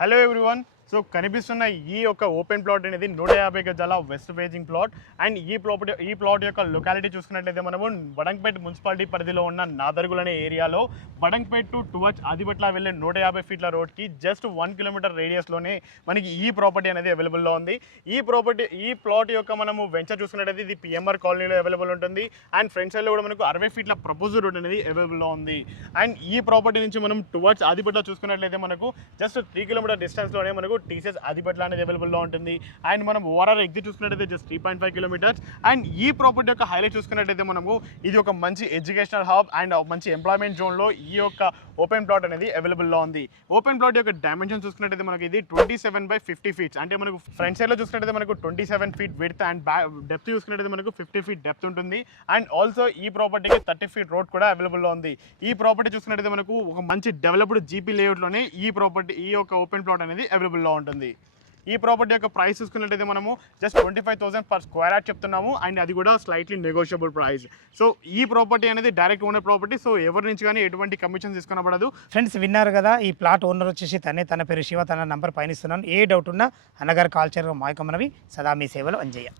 Hello everyone. So కనిపిస్తున్న ఈ యొక్క ఓపెన్ ప్లాట్ అనేది 150 గజాల వెస్ట్ ఫేజింగ్ ప్లాట్. అండ్ ఈ ప్లాట్ యొక్క లొకాలిటీ చూసుకున్నట్లయితే మనము బడంగ్పేట్ మున్సిపాలిటీ పరిధిలో ఉన్న నాదర్గుల్ అనే ఏరియాలో బడంగ్పేట్ టువర్డ్స్ ఆదిబట్ల వెళ్ళే 150 ఫీట్ల రోడ్కి జస్ట్ 1 కిలోమీటర్ రేడియస్లోనే మనకి ఈ ప్రాపర్టీ అనేది అవైలబుల్లో ఉంది. ఈ ప్లాట్ యొక్క మనము వెంచర్ చూసుకున్నట్లయితే ఇది పిఎంఆర్ కాలనీలో అవైలబుల్ ఉంటుంది. అండ్ ఫ్రంట్ సైడ్లో కూడా మనకు 60 ఫీట్ల ప్రపోజల్ రోడ్ అనేది అవైలబుల్లో ఉంది. అండ్ ఈ ప్రాపర్టీ నుంచి మనం టువర్డ్స్ ఆదిబట్ల చూసుకున్నట్లయితే మనకు జస్ట్ 3 కిలోమీటర్ డిస్టెన్స్లోనే మనకు టీసీఎస్ ఆదిబట్ల అనేది అవైలబుల్లో ఉంటుంది. అండ్ మనం ఓఆర్ఆర్ ఎగ్జిట్ చూసుకున్నట్టయితే జస్ట్ 3.5 కిలోమీటర్స్. అండ్ ఈ ప్రాపర్టీ యొక్క హైలైట్ చూసుకున్నట్టయితే మనము ఇది ఒక మంచి ఎడ్యుకేషనల్ హబ్ అండ్ మంచి ఎంప్లాయ్మెంట్ జోన్లో ఈ యొక్క ఓపెన్ ప్లాట్ అనేది అవైలబుల్లో ఉంది. ఓపెన్ ప్లాట్ యొక్క డైమెన్షన్ చూసుకున్నట్టయితే మనకి ఇది 27/50 ఫీట్స్, అంటే మనకు ఫ్రంట్ సైడ్లో చూసుకున్నట్టయితే మనకు 27 ఫీట్ విడ్త్ అండ్ డెప్త్ చూసుకున్నట్టయితే మనకు 50 ఫీట్ డెప్త్ ఉంటుంది. అండ్ ఆల్సో ఈ ప్రాపర్టీకి 30 ఫీట్ రోడ్ కూడా అవైలబుల్లో ఉంది. ఈ ప్రాపర్టీ చూసుకున్నట్టయితే మనకు ఒక మంచి డెవలప్డ్ జీపీ లేఅవుట్లోనే ఈ యొక్క ఓపెన్ ప్లాట్ అనేది అవైలబుల్లో ఉంటుంది. ఈ ప్రాపర్టీ యొక్క ప్రైస్ చూసుకున్నట్టయితే మనము జస్ట్ 25,000 పర్ స్క్వేర్ యార్డ్ చెప్తున్నాము. అండ్ అది కూడా స్లైట్లీ నెగోషియబుల్ ప్రైస్. సో ఈ ప్రాపర్టీ అనేది డైరెక్ట్ ఓనర్ ప్రాపర్టీ. సో ఎవరి నుంచి కానీ ఎటువంటి కమిషన్ తీసుకునబడదు. ఫ్రెండ్స్ విన్నారు కదా, ఈ ప్లాట్ ఓనర్ వచ్చేసి తన పేరు శివ, తన నంబర్ పైన ఇస్తున్నాను. ఏ డౌట్ ఉన్నా అన్నగారు కాల్ చేయడం మాయకమ్మనవి సదా మీ సేవలో అంజయ్య.